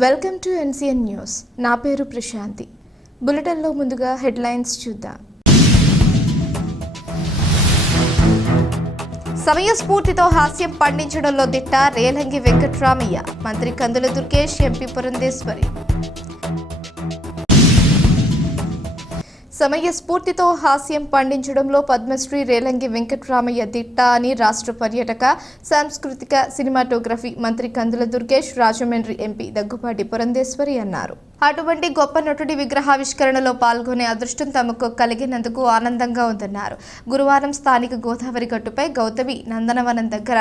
Welcome to NCN news. నా పేరు ప్రశాంతి. బులెటిన్లో ముందుగా హెడ్లైన్స్ చూద్దాం. సమయస్ఫూర్తితో హాస్యం పండించడంలో దిట్ట రేలంగి వెంకట్రామయ్య. మంత్రి కందుల దుర్గేష్, ఎంపీ పురంధేశ్వరి. సమయస్ఫూర్తితో హాస్యం పండించడంలో పద్మశ్రీ రేలంగి వెంకట్రామయ్య దిట్ట అని రాష్ట్ర పర్యాటక, సాంస్కృతిక, సినిమాటోగ్రఫీ మంత్రి కందుల దుర్గేష్, రాజమండ్రి ఎంపీ దగ్గుపాటి పురంధేశ్వరి అన్నారు. అటువంటి గొప్ప నటుడి విగ్రహావిష్కరణలో పాల్గొనే అదృష్టం తమకు కలిగినందుకు ఆనందంగా ఉందన్నారు. గురువారం స్థానిక గోదావరి గట్టుపై గౌతమి నందనవనం దగ్గర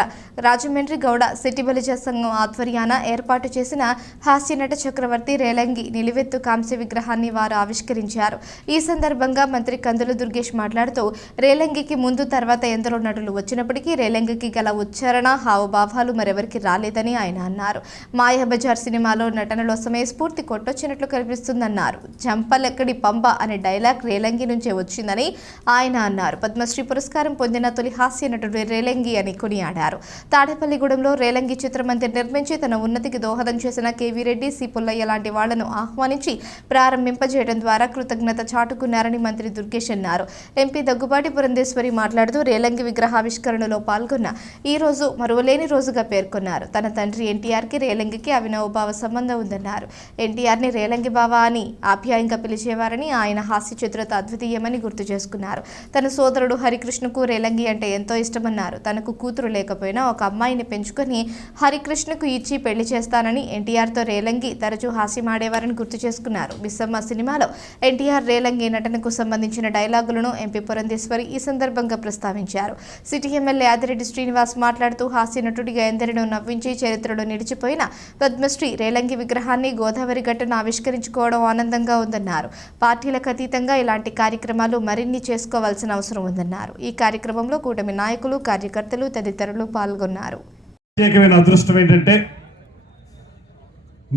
రాజమండ్రి గౌడ సిటీ బలిజ సంఘం ఆధ్వర్యాన ఏర్పాటు చేసిన హాస్యనట చక్రవర్తి రేలంగి నిలువెత్తు కాంస్య విగ్రహాన్ని వారు ఆవిష్కరించారు. ఈ సందర్భంగా మంత్రి కందుల దుర్గేష్ మాట్లాడుతూ, రేలంగికి ముందు తర్వాత ఎందరో నటులు వచ్చినప్పటికీ రేలంగికి గల ఉచ్చారణ, హావభావాలు మరెవరికి రాలేదని ఆయన అన్నారు. మాయాబజార్ సినిమాలో నటనలో సమయస్ఫూర్తి కొట్టొచ్చిన కనిపిస్తుందన్నారు. జంపలెక్కడి పంబ అనే డైలాగ్ రేలంగి నుంచే వచ్చిందని ఆయన అన్నారు. పద్మశ్రీ పురస్కారం పొందిన తొలి హాస్య నటుడు రేలంగి అని కొనియాడారు. తాడేపల్లిగూడెంలో రేలంగి చిత్రమందిర్ నిర్మించి తన ఉన్నతికి దోహదం చేసిన కేవీ రెడ్డి, సి పుల్లయ్య లాంటి వాళ్లను ఆహ్వానించి ప్రారంభింపజేయడం ద్వారా కృతజ్ఞత చాటుకున్నారని మంత్రి దుర్గేష్ అన్నారు. ఎంపీ దగ్గుబాటి పురంధేశ్వరి మాట్లాడుతూ, రేలంగి విగ్రహావిష్కరణలో పాల్గొన్న ఈ రోజు మరువలేని రోజుగా పేర్కొన్నారు. తన తండ్రి ఎన్టీఆర్కి రేలంగికి అవినావభావ సంబంధం ఉందన్నారు. ఎన్టీఆర్ని రేలంగి బావ అని ఆప్యాయంగా పిలిచేవారని, ఆయన హాస్య చిత్రత అద్వితీయమని గుర్తు చేసుకున్నారు. తన సోదరుడు హరికృష్ణకు రేలంగి అంటే ఎంతో ఇష్టమన్నారు. తనకు కూతురు లేకపోయినా ఒక అమ్మాయిని పెంచుకొని హరికృష్ణకు ఇచ్చి పెళ్లి చేస్తానని ఎన్టీఆర్తో రేలంగి తరచూ హాస్యమాడేవారని గుర్తు చేసుకున్నారు. బిస్సమ్మ సినిమాలో ఎన్టీఆర్ రేలంగి నటనకు సంబంధించిన డైలాగులను ఎంపీ పురంధేశ్వరి ఈ సందర్భంగా ప్రస్తావించారు. సిటీ ఎమ్మెల్యే ఆదిరెడ్డి శ్రీనివాస్ మాట్లాడుతూ, హాస్య నటుడిగా ఎందరినో నవ్వించి చరిత్రలో నిలిచిపోయిన పద్మశ్రీ రేలంగి విగ్రహాన్ని గోదావరి గట్టును ఆవిష్కరించుకోవడం ఆనందంగా ఉందన్నారు. పార్టీలకు అతీతంగా ఇలాంటి కార్యక్రమాలు మరిన్ని చేసుకోవాల్సిన అవసరం ఉందన్నారు. ఈ కార్యక్రమంలో కూటమి నాయకులు, కార్యకర్తలు తదితరులు పాల్గొన్నారు. ప్రత్యేకమైన అదృష్టం ఏంటంటే,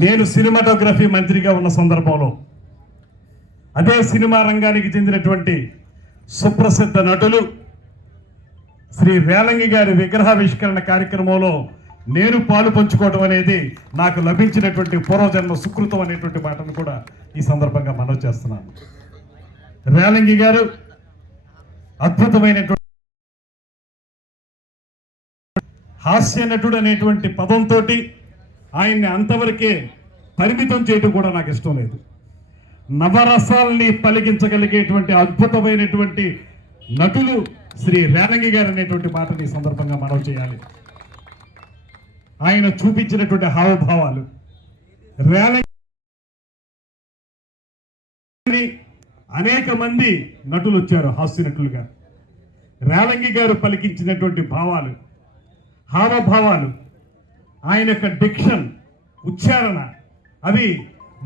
నేను సినిమాటోగ్రఫీ మంత్రిగా ఉన్న సందర్భంలో అదే సినిమా రంగానికి చెందినటువంటి సుప్రసిద్ధ నటులు శ్రీ రేలంగి గారి విగ్రహావిష్కరణ కార్యక్రమంలో నేను పాలు పంచుకోవడం అనేది నాకు లభించినటువంటి పూర్వజన్మ సుకృతం అనేటువంటి మాటను కూడా ఈ సందర్భంగా మనవి చేస్తున్నాను. రేలంగి గారు అద్భుతమైనటువంటి హాస్య నటుడు అనేటువంటి పదంతో ఆయన్ని అంతవరకే పరిమితం చేయడం కూడా నాకు ఇష్టం లేదు. నవరసాల్ని పలికించగలిగేటువంటి అద్భుతమైనటువంటి నటులు శ్రీ రేలంగి గారు అనేటువంటి మాటని ఈ సందర్భంగా మనవి చేయాలి. ఆయన చూపించినటువంటి హావభావాలు, రేలంగి అనేక మంది నటులు వచ్చారు హాస్య నటులుగా. రేలంగి గారు పలికించినటువంటి భావాలు, హావభావాలు, ఆయన యొక్క డిక్షన్, ఉచ్చారణ, అవి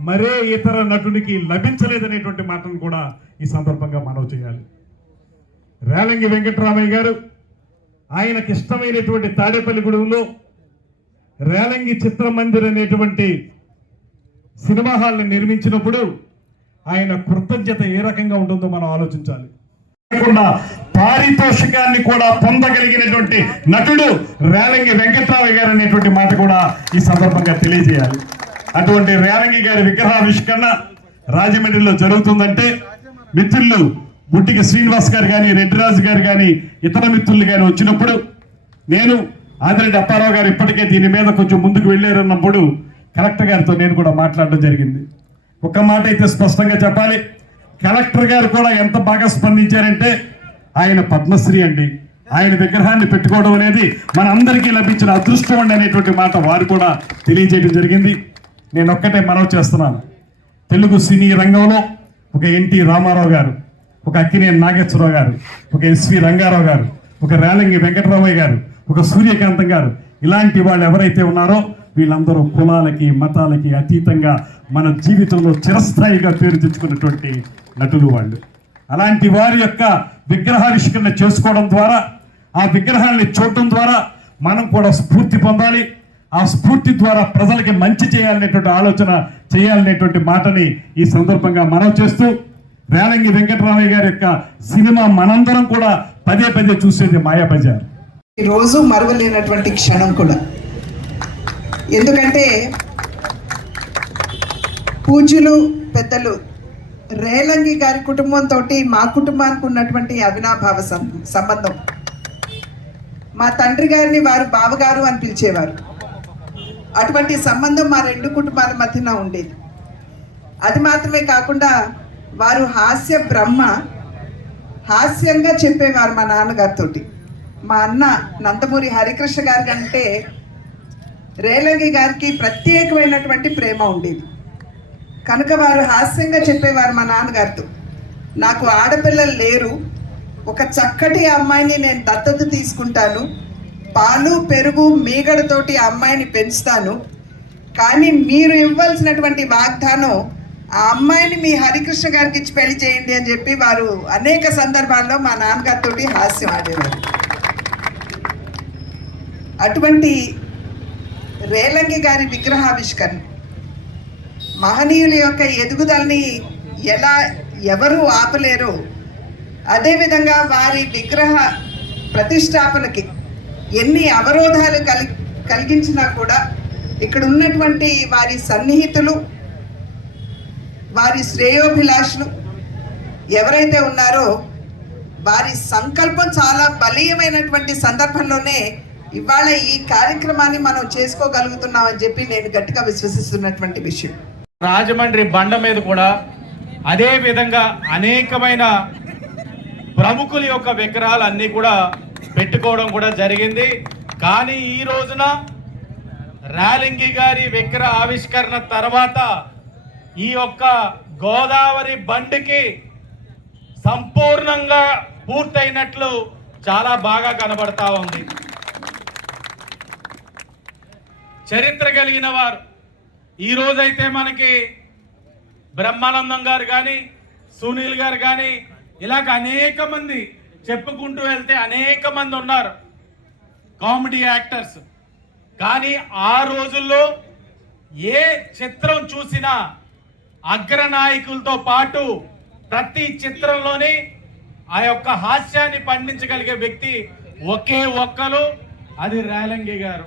మరే ఇతర నటునికి లభించలేదనేటువంటి మాటను కూడా ఈ సందర్భంగా మనవి చేయాలి. రేలంగి వెంకట్రామయ్య గారు ఆయనకి ఇష్టమైనటువంటి తాడేపల్లిగూడెంలో రేలంగి చిత్రమందిర్ అనేటువంటి సినిమా హాల్ని నిర్మించినప్పుడు ఆయన కృతజ్ఞత ఏ రకంగా ఉంటుందో మనం ఆలోచించాలి. పారితోషికాన్ని కూడా పొందగలిగినటువంటి నటుడు రేలంగి వెంకట్రామయ్య గారు అనేటువంటి మాట కూడా ఈ సందర్భంగా తెలియజేయాలి. అటువంటి రేలంగి గారి విగ్రహావిష్కరణ రాజమండ్రిలో జరుగుతుందంటే మిత్రులు బుట్టికి శ్రీనివాస్ గారు కానీ, రెడ్డిరాజు గారు కానీ, ఇతర మిత్రులు కానీ వచ్చినప్పుడు, నేను ఆదిరెడ్డి అప్పారావు గారు ఇప్పటికే దీని మీద కొంచెం ముందుకు వెళ్ళారన్నప్పుడు కలెక్టర్ గారితో నేను కూడా మాట్లాడడం జరిగింది. ఒక మాట అయితే స్పష్టంగా చెప్పాలి, కలెక్టర్ గారు కూడా ఎంత బాగా స్పందించారంటే, ఆయన పద్మశ్రీ అండి, ఆయన విగ్రహాన్ని పెట్టుకోవడం అనేది మనందరికీ లభించిన అదృష్టం అండి అనేటువంటి మాట వారు కూడా తెలియజేయడం జరిగింది. నేను ఒక్కటే మనవి చేస్తున్నాను, తెలుగు సినీ రంగంలో ఒక ఎన్టీ రామారావు గారు, ఒక అక్కినేని నాగేశ్వరరావు గారు, ఒక ఎస్వి రంగారావు గారు, ఒక రేలంగి వెంకటరామయ్య గారు, ఒక సూర్యకాంతం గారు, ఇలాంటి వాళ్ళు ఎవరైతే ఉన్నారో వీళ్ళందరూ కులాలకి, మతాలకి అతీతంగా మన జీవితంలో చిరస్థాయిగా పేరు తెచ్చుకున్నటువంటి నటులు వాళ్ళు. అలాంటి వారి యొక్క విగ్రహావిష్కరణ చేసుకోవడం ద్వారా, ఆ విగ్రహాన్ని చూడటం ద్వారా మనం కూడా స్ఫూర్తి పొందాలి. ఆ స్ఫూర్తి ద్వారా ప్రజలకి మంచి చేయాలనేటువంటి ఆలోచన చేయాలనేటువంటి మాటని ఈ సందర్భంగా మనం చేస్తూ, రేలంగి వెంకటరామయ్య గారి యొక్క సినిమా మనందరం కూడా పదే పదే చూసేది మాయాబజార్. ఈరోజు మరువలేనటువంటి క్షణం కూడా. ఎందుకంటే పూజ్యులు పెద్దలు రేలంగి గారి కుటుంబంతో మా కుటుంబానికి ఉన్నటువంటి అవినాభావ సంబంధం. మా తండ్రి గారిని వారు బావగారు అని పిలిచేవారు. అటువంటి సంబంధం మా రెండు కుటుంబాల మధ్యన ఉండేది. అది మాత్రమే కాకుండా వారు హాస్య బ్రహ్మ, హాస్యంగా చెప్పేవారు మా నాన్నగారితో. మా అన్న నందమూరి హరికృష్ణ గారి కంటే రేలంగి గారికి ప్రత్యేకమైనటువంటి ప్రేమ ఉండేది. కనుక వారు హాస్యంగా చెప్పేవారు మా నాన్నగారితో, నాకు ఆడపిల్లలు లేరు, ఒక చక్కటి అమ్మాయిని నేను దత్తత తీసుకుంటాను, పాలు పెరుగు మీగడతోటి ఆ అమ్మాయిని పెంచుతాను, కానీ మీరు ఇవ్వాల్సినటువంటి వాగ్దానం ఆ అమ్మాయిని మీ హరికృష్ణ గారికి ఇచ్చి పెళ్లి చేయండి అని చెప్పి వారు అనేక సందర్భాల్లో మా నాన్నగారితో హాస్యం ఆడేవారు. అటువంటి రేలంగి గారి విగ్రహావిష్కరణ మహనీయుల యొక్క ఎదుగుదలని ఎవరు ఆపలేరు. అదేవిధంగా వారి విగ్రహ ప్రతిష్టాపనకి ఎన్ని అవరోధాలు కలిగించినా కూడా ఇక్కడ ఉన్నటువంటి వారి సన్నిహితులు, వారి శ్రేయోభిలాషులు ఎవరైతే ఉన్నారో వారి సంకల్పం చాలా బలీయమైనటువంటి సందర్భంలోనే ఇవాళ ఈ కార్యక్రమాన్ని మనం చేసుకోగలుగుతున్నామని చెప్పి నేను గట్టిగా విశ్వసిస్తున్నటువంటి విషయం. రాజమండ్రి బండ మీద కూడా అదే విధంగా అనేకమైన ప్రముఖుల యొక్క విగ్రహాలు అన్నీ కూడా పెట్టుకోవడం కూడా జరిగింది. కానీ ఈ రోజున రేలంగి గారి విగ్రహ ఆవిష్కరణ తర్వాత ఈ యొక్క గోదావరి బండికి సంపూర్ణంగా పూర్తయినట్లు చాలా బాగా కనబడతా ఉంది. చరిత్ర కలిగిన వారు ఈ రోజైతే మనకి బ్రహ్మానందం గారు కానీ సునీల్ గారు కానీ ఇలాగ అనేక మంది చెప్పుకుంటూ వెళ్తే అనేక మంది ఉన్నారు కామెడీ యాక్టర్స్. కానీ ఆ రోజుల్లో ఏ చిత్రం చూసినా అగ్రనాయకులతో పాటు ప్రతి చిత్రంలోని ఆ యొక్క హాస్యాన్ని పండించగలిగే వ్యక్తి ఒకే ఒక్కరు, అది రేలంగి గారు.